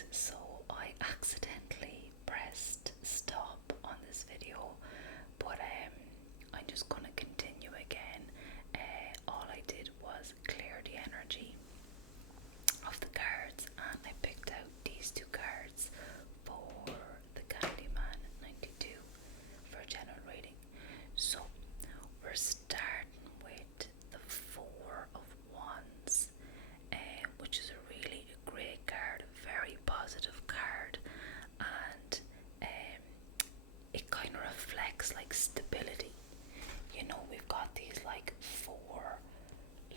guys, so I accidentally pressed stop on this video, but I'm just gonna continue again. All I did was clear the energy of the cards, and I picked out these two cards for the Candyman 92 for a general reading. So we're starting with the Four of Wands, which is a really great card, very positive card, and it kind of reflects like stability. You know, we've got these like four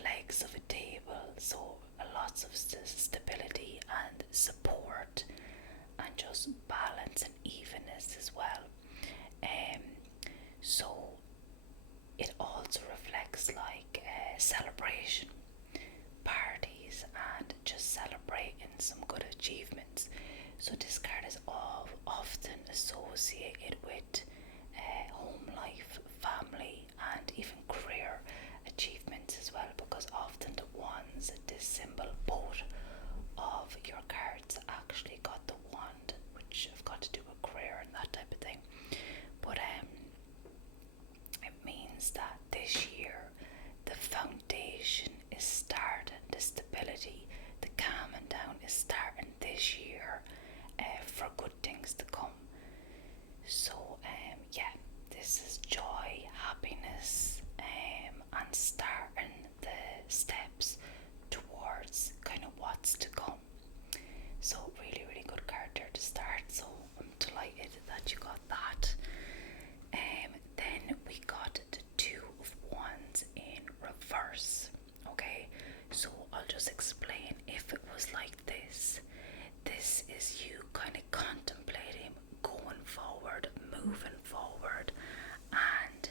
legs of a table, so lots of stability and support, and just balance and evenness as well. So it also reflects like celebration, parties, and just celebrating some good achievements. So this card is often associated with home life, family, and even career achievements as well, because often the wands, this symbol, both of your cards actually got the wand, which have got to do with career and that type of thing. But it means that this year the foundation is starting, the stability, the calming down is starting this year for good things to come. So yeah, this is joy, happiness, and starting the steps towards kind of what's to come. So really, really good card there to start. So I'm delighted that you got that. Then we got the Two of Wands in reverse. Okay, so I'll just explain. If it was like this is you kind of contemplating going forward, moving forward, and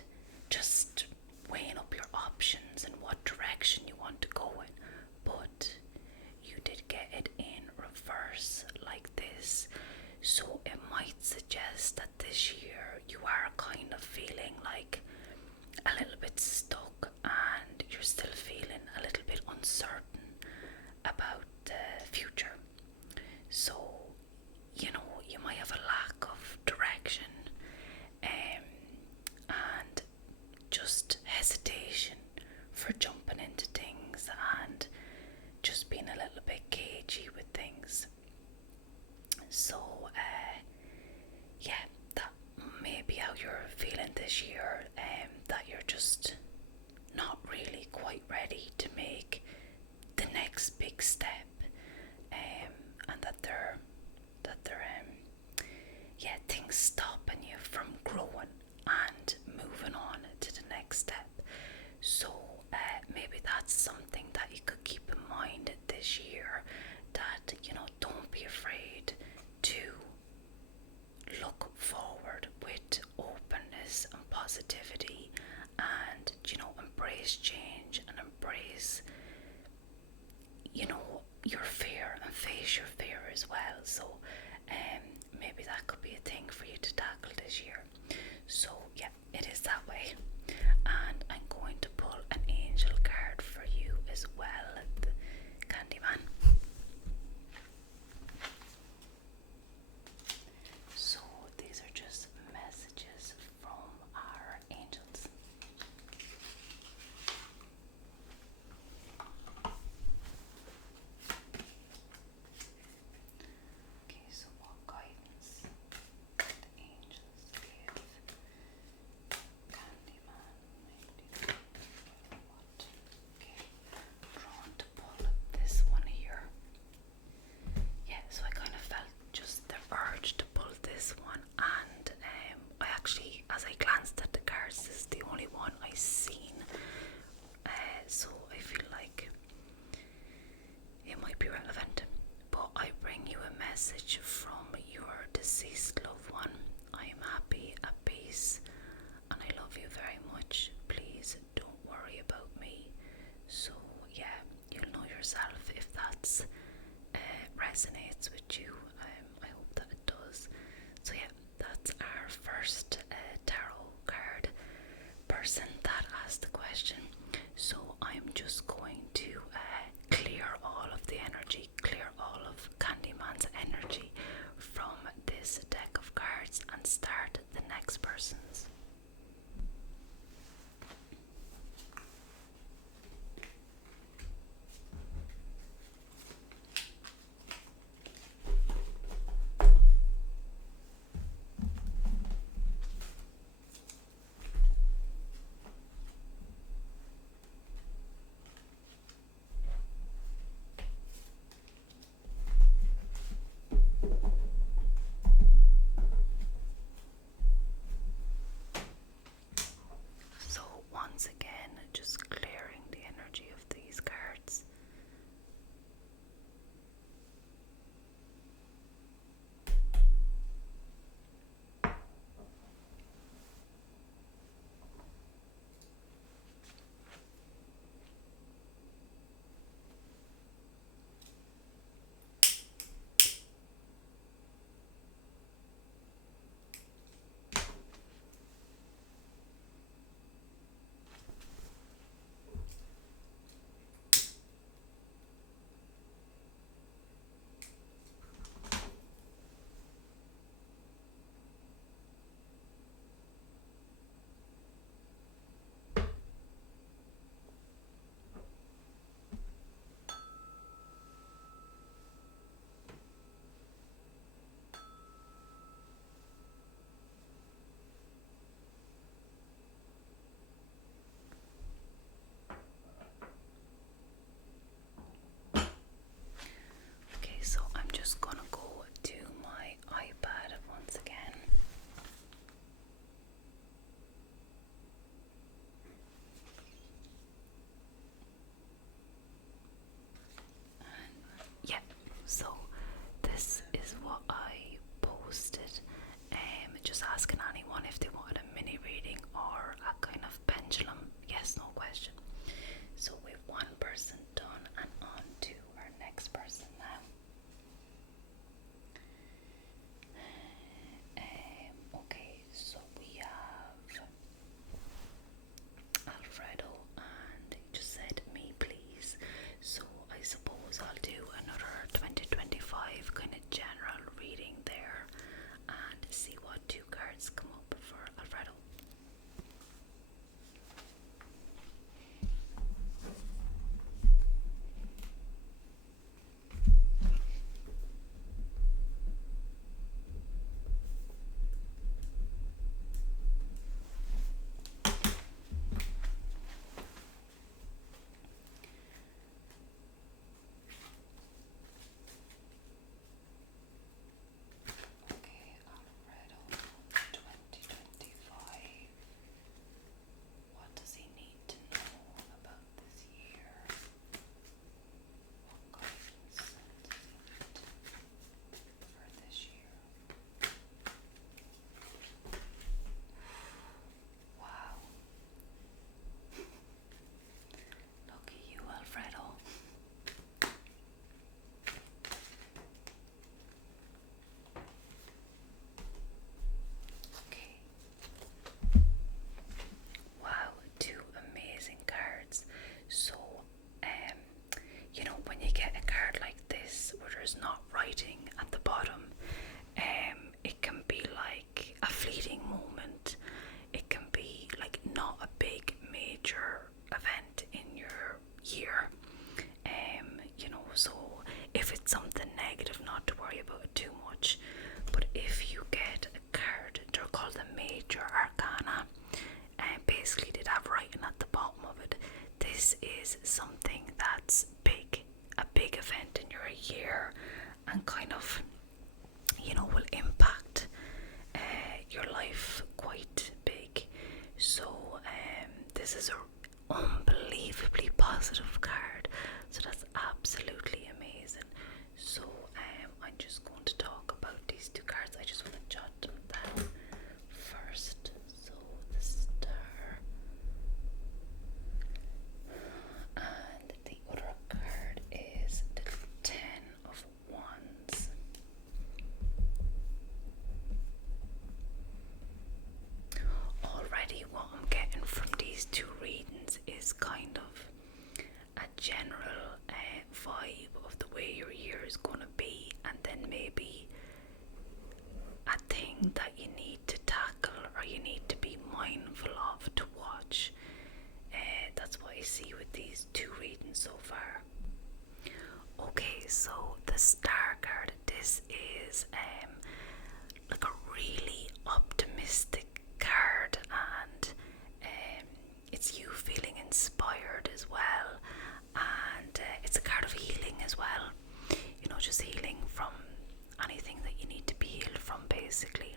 just weighing up your options and what direction you want to go in. But you did get it in reverse like this, so it might suggest that this year you are kind of feeling like a little bit stuck, and you're still feeling a little bit uncertain about the future. So, you know, you might have a lack of direction, and just hesitation for jumping into things, and just being a little bit cagey with things. So yeah, that may be how you're feeling this year, that you're just not really quite ready to make the next big step, and that they're yeah, things stopping you from growing and moving on to the next step. So maybe that's something that you could keep in mind this year, that, you know, don't be afraid to look forward with openness and positivity, and, you know, embrace change and embrace, you know, your fear and face your fear as well. So maybe that could be a thing for you to tackle this year. So yeah, it is that way. And I'm going to pull an angel card for you as well, Candyman. So these are just messages from our angels. Okay, so what guidance the angels give Candyman? What? Okay, drawn to pull this one here. Yeah, so I kind of felt just the urge to pull this one, and I actually, as I glanced at the cards, this is the only one I seen. So I feel like it might be relevant. But I bring you a message from your deceased loved one. I am happy, at peace, and I love you very much. Please don't worry about me. So yeah, you'll know yourself if that's resonates with you. I hope that it does. So yeah, that's our first tarot card person that asked the question. So I'm just going to clear all of the energy, clear all of Candyman's energy is not writing at the bottom. It can be like a fleeting moment. It can be like not a big major event in your year. So if it's something negative, not to worry about it too much. But if you get a card, they're called the Major Arcana, and basically they'd have writing at the bottom of it, this is something that's big, a big event in your year, and kind of, will impact your life quite big. So this is a unbelievably positive card, so that's absolutely amazing. So I'm just going to talk about these two cards. I just want to jot them down first. So the Star and the other card is the Ten of Wands. Already what I'm getting from these two readings is kind of a general vibe of the way your year is going to be, and then maybe a thing that you need to tackle or you need to be mindful of to watch. That's what I see with these two readings so far. Okay, so the Star card, this is like a really optimistic card, and it's you feeling inspired as well, and it's a card of healing as well, just healing from anything that you need to be healed from, basically.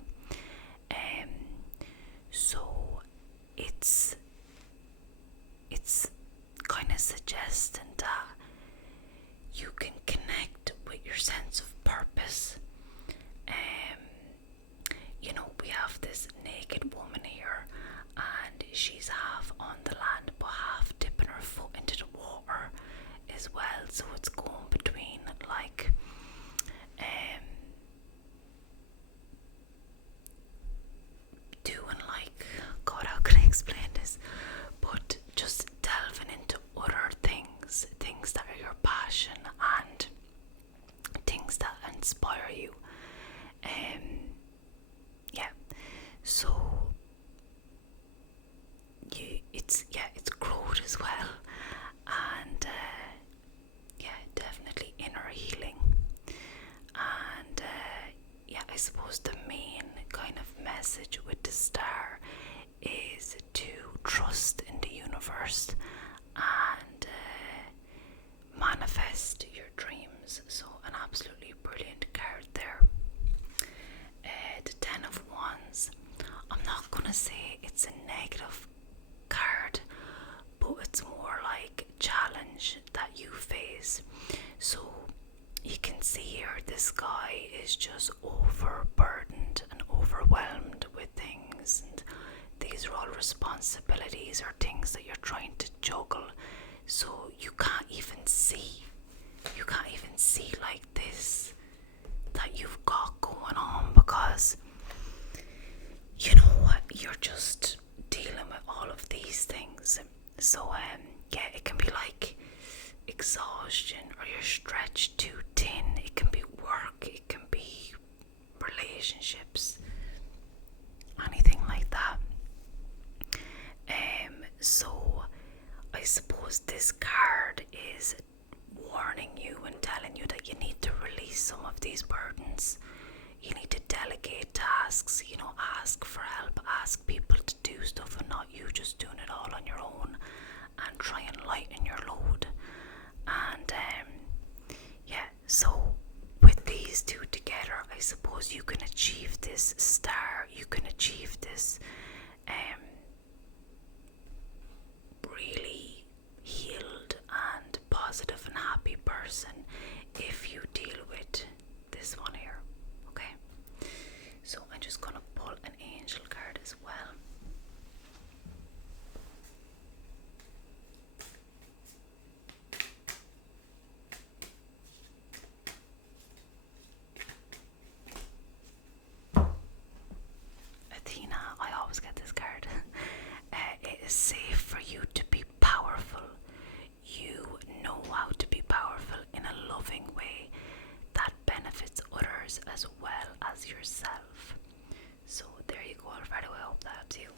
So it's kind of suggesting that you can connect with your sense of purpose. We have this naked woman here, and she's half on the land but half dipping her foot into the water as well. So it's going between like doing like, God, how can I explain this? But just delving into other things that are your passion and things that inspire you. So it's growth as well, and definitely inner healing. And I suppose the main kind of message with the Star is to trust in the universe and manifest your dreams. So an absolutely brilliant card there. The Ten of Wands, I'm not gonna say it's a negative card, but it's more like challenge that you face. So you can see here this guy is just overburdened and overwhelmed with things, and these are all responsibilities or things that you're trying to juggle. So you can't even see like this that you've got going on, because you know what, you're just dealing with all of these things. So it can be like exhaustion, or you're stretched too thin. It can be work, it can be relationships, anything like that. So I suppose this card is warning you and telling you that you need to release some of these burdens. You need to delegate tasks, ask for help, ask people to do stuff, and not you just doing it all on your own, and try and lighten your load. And so with these two together, I suppose you can achieve this Star, you can achieve this really healed and positive and happy person if you deal with this one here. Okay, so I'm just gonna pull an angel card as well. Athena, I always get this card. It is safe for you to be powerful. You know how to be powerful in a loving way that others as well as yourself. So there you go, Alfredo. I hope that helps you.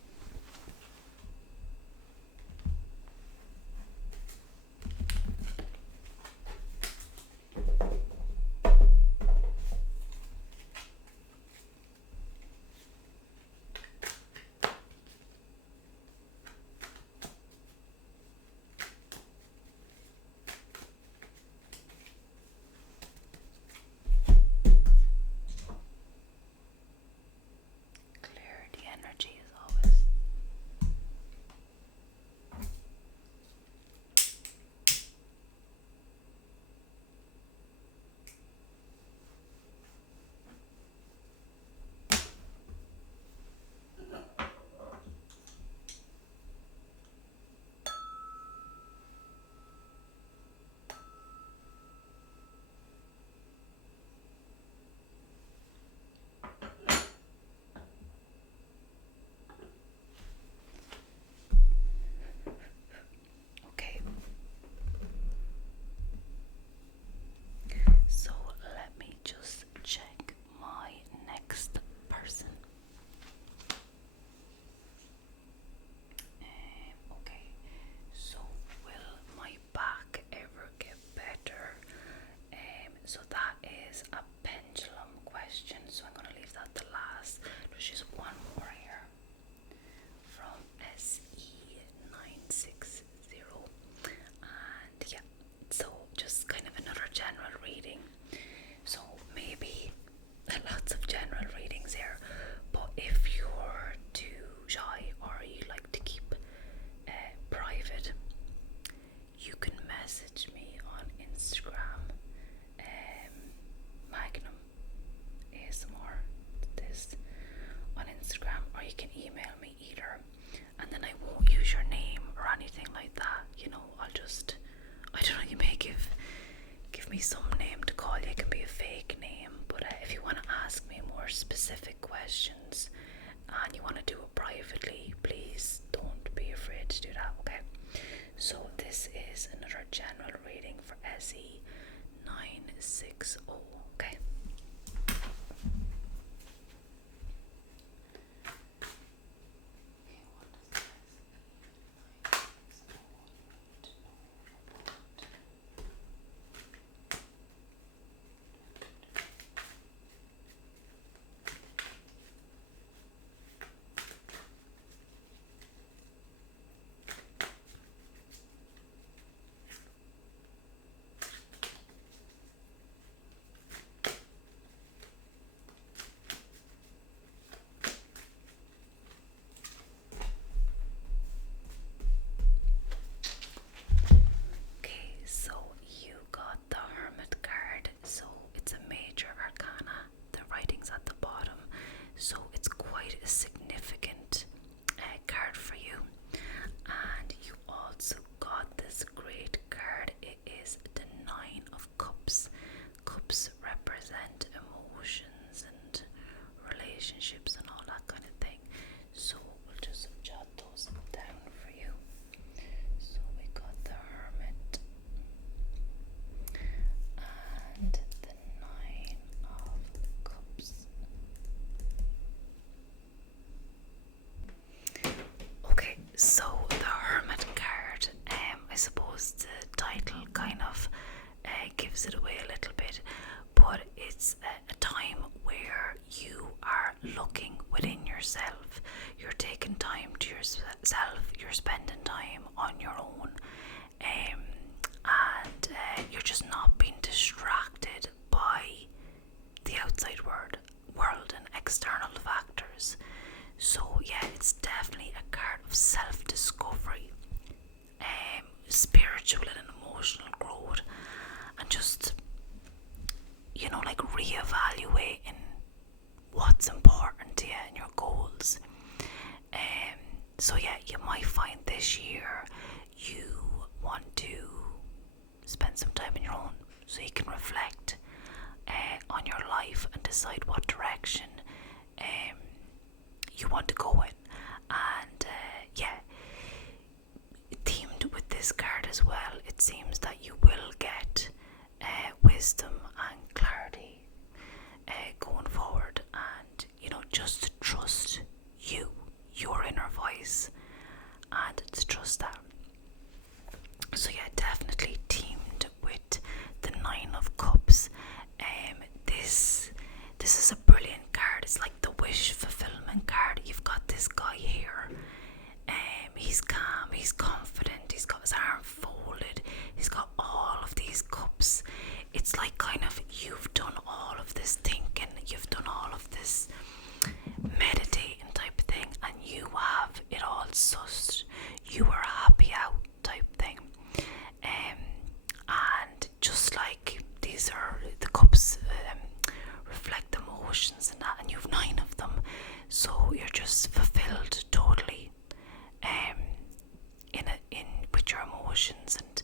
Clarity, energy as always. Okay. So let me just check my next person. Okay, so will my back ever get better? So that is a pendulum question, so I'm going to leave that to last. There's just one more here from SE960, and yeah, so just kind of another general reading. So maybe lots of general readings here, but if you're too shy or you like to keep private, you can message me on Instagram, Magnum ASMR, this on Instagram, or you can email me either, and then I won't use your name or anything like that. You know, I don't know, you may give me some name to call you. It can be a fake name, but if you want to ask me more specific questions and you want to do it privately, please don't be afraid to do that, okay? So this is another general reading for SE960, okay? Okay, so you got the Hermit card. So it's a major arcana. The writing's at the bottom, so it's quite a significant card for you. And you also got this great card. It is the Nine of Cups. Cups represent emotions and relationships and all that kind of thing. So we'll just jot those down for you. So we got the Hermit and the Nine of Cups. Okay, so the Hermit card, I suppose the title kind of gives it away a little bit, but it's a time where you are looking within yourself. You're taking time to yourself, you're spending time on your own, and you're just not being distracted by the outside world and external factors. So yeah, it's definitely a card of self-discovery, spiritual and emotional growth, and just, you know, like reevaluating what's important to you and your goals. So yeah, you might find this year you want to spend some time on your own so you can reflect on your life and decide what direction you want to go in. And yeah, themed with this card as well, it seems that you will get wisdom and clarity emotions and that, and you've 9 of them, so you're just fulfilled totally in with your emotions, and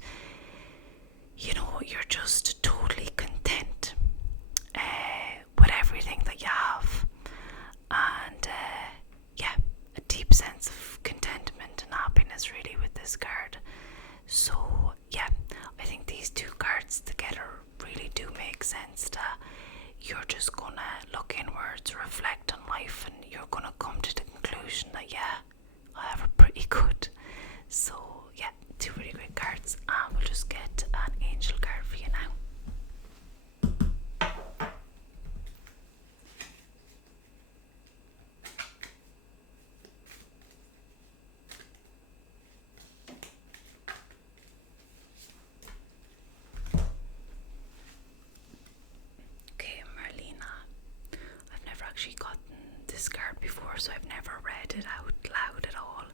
you're just totally content with everything that you have, and yeah, a deep sense of contentment and happiness really with this card. So yeah, I think these 2 cards together really do make sense that you're just gonna look inwards, reflect on life, and you're gonna come to the conclusion that yeah, I have a pretty good. So yeah, 2 really great cards, and we'll just get an angel card for you now. Okay, Marlena. I've never actually gotten this card before, so I've never read it out loud at all.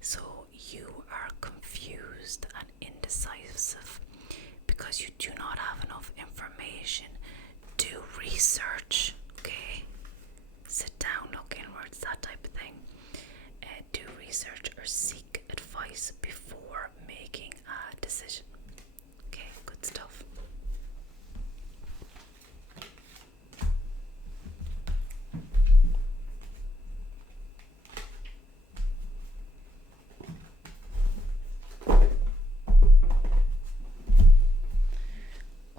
So you are confused and indecisive because you do not have enough information. Do research, okay? Sit down, look inwards, that type of thing. Do research or seek advice before making a decision. Okay, good stuff.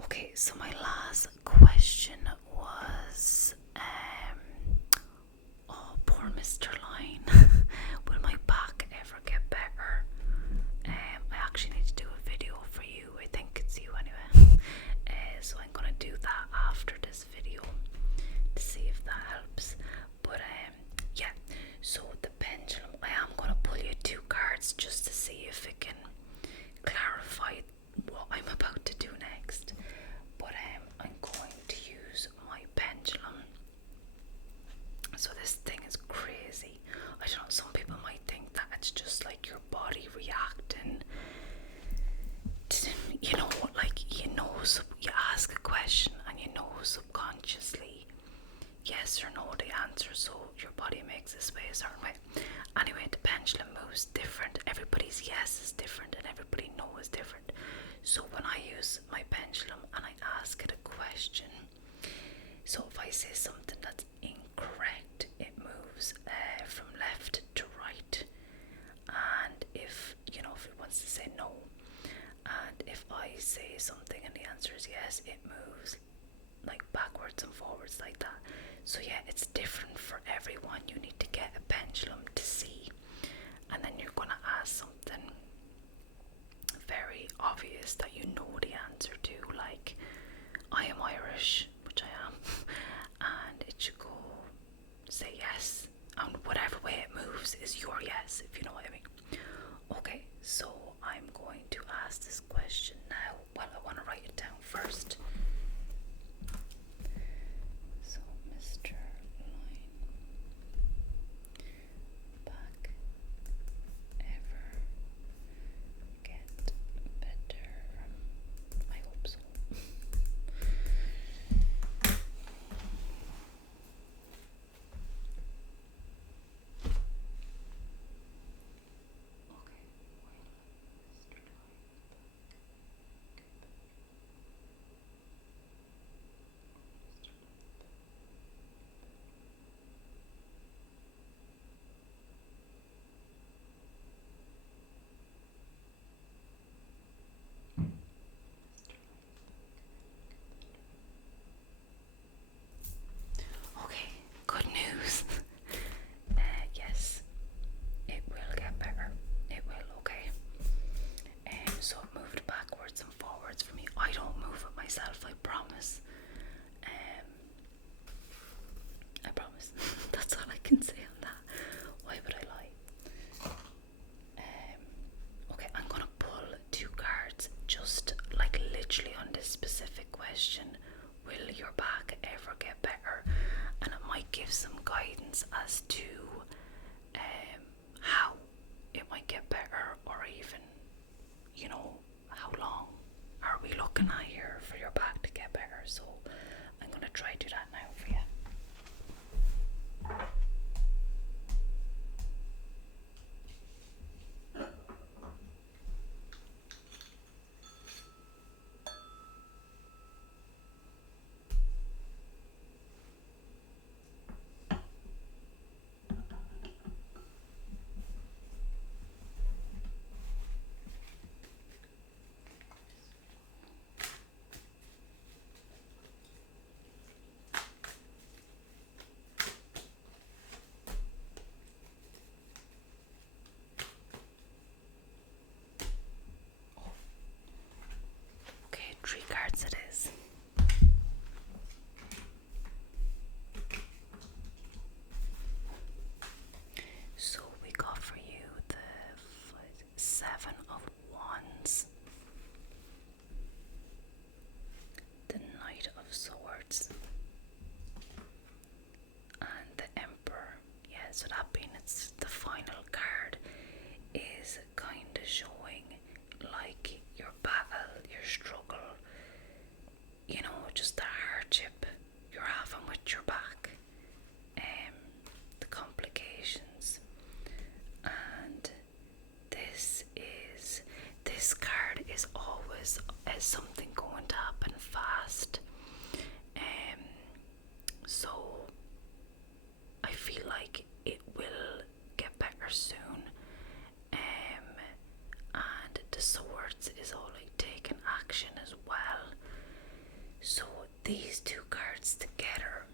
Okay, so my last question was, oh, poor Mr. Line. Will my back ever get better? I actually need to do a video for you. I think it's you anyway. So I'm gonna do that after this video to see if that helps. But yeah. So the pendulum. I am gonna pull you 2 cards just to see if it can clarify what I'm about to do next. But I'm going to use my pendulum. So this thing is crazy. I don't know, some people might think that it's just like your body reacting to, you ask a question and you know subconsciously yes or no the answer, so your body makes this way a certain way. Anyway, the pendulum moves different. Everybody's yes is different and everybody no is different. So when I use my pendulum and I ask it a question, so if I say something that's incorrect, it moves from left to right. And if it wants to say no, and if I say something and the answer is yes, it moves like backwards and forwards like that. So yeah, it's different for everyone. You need to get a pendulum to see, and then you're gonna ask something very obvious that you know the answer to, like I am Irish, which I am, and it should go say yes, and whatever way it moves is your yes, if you know what I mean. Okay, so I'm going to ask this question now. Well, I want to write it down first. So, Mr. Line, back ever get better? I hope so. Okay, good news. Yes, it will get better. It will, okay. So it moved backwards and forwards for me. I don't move it myself, I promise. I promise. That's all I can say on that. Why would I lie? Okay, I'm gonna pull 2 cards just like literally on this specific question. Will your back ever get better? And it might give some guidance as to how it might get better, or even how long are we looking at here for your back to get better. So I'm gonna try to do that now for you. Okay, 3 cards it is. So we got for you the 7 of Wands, the Knight of Swords, and the Emperor. Yeah, so that being it's the final card is kind of showing like your battle, your struggle, you know, just the hardship you're having with your back, the complications. And this card is always as something going to happen fast. So I feel like it will get better soon. And the swords is all like taking action as well. So these 2 cards together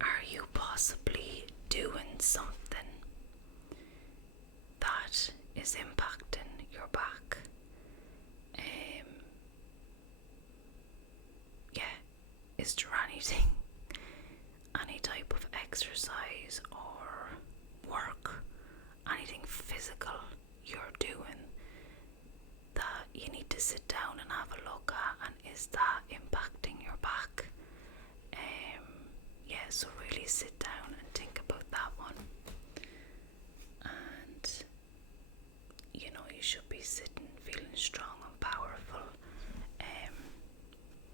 are you possibly doing something that is impacting your back? Yeah, is there anything, any type of exercise or work, anything physical you're doing that you need to sit down and have a look at, and is that impacting your back? Yeah, so really sit down and think about that one. And you know, you should be sitting feeling strong and powerful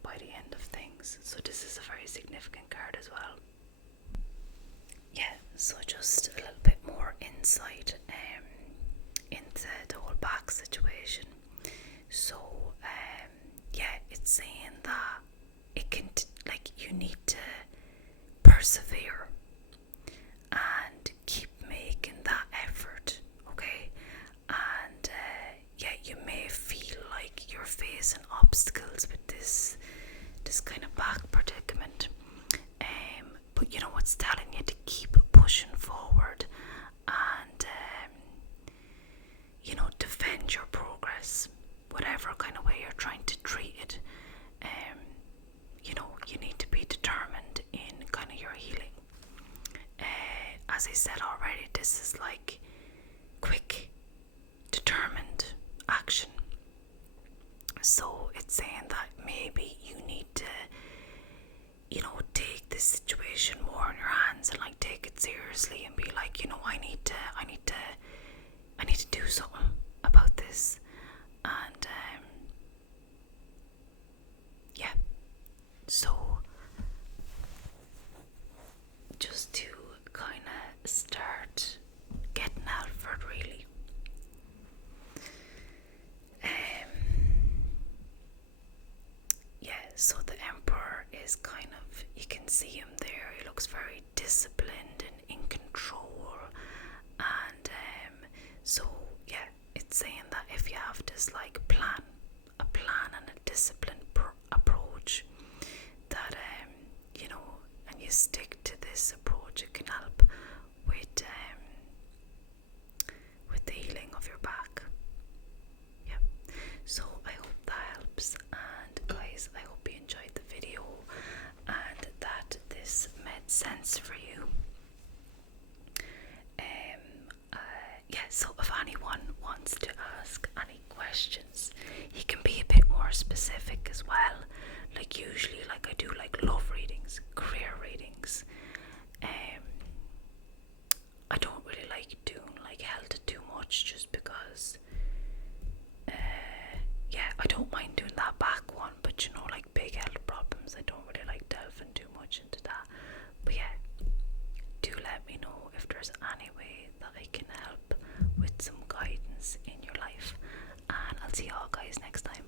by the end of things. So this is a very significant card as well. Yeah, so just a little bit more insight into the whole back situation. So yeah, it's saying that it can like you need to persevere and keep making that effort, okay? And yeah, you may feel like you're facing obstacles with this kind of back predicament, but you know what's telling you to keep pushing forward and you know, defend your progress, whatever kind of way you're trying to treat it. You know, you need to be determined in kind of your healing. As I said already, this is like quick, determined action. So it's saying that maybe you need to, you know, take this situation more in your hands and like take it seriously and be like, you know, I need to do something about this. And yeah, so just to kind of start getting out of it really. Yeah, so the Emperor is kind of, you can see him there, he looks very disciplined and in control. And so yeah, it's saying that if you have this like a plan and a disciplined approach, that you know, and you stick to this approach, it can help with the healing of your back. Yeah, so I hope that helps, and guys, I hope you enjoyed the video and that this made sense for you. Yeah, so if anyone wants to ask any questions, you can be a bit more specific as well. Like usually, like I do like love readings, career readings. I don't really like doing like health too much, just because yeah, I don't mind doing that back one, but you know, like attention to that. But yeah, do let me know if there's any way that I can help with some guidance in your life, and I'll see you all guys next time.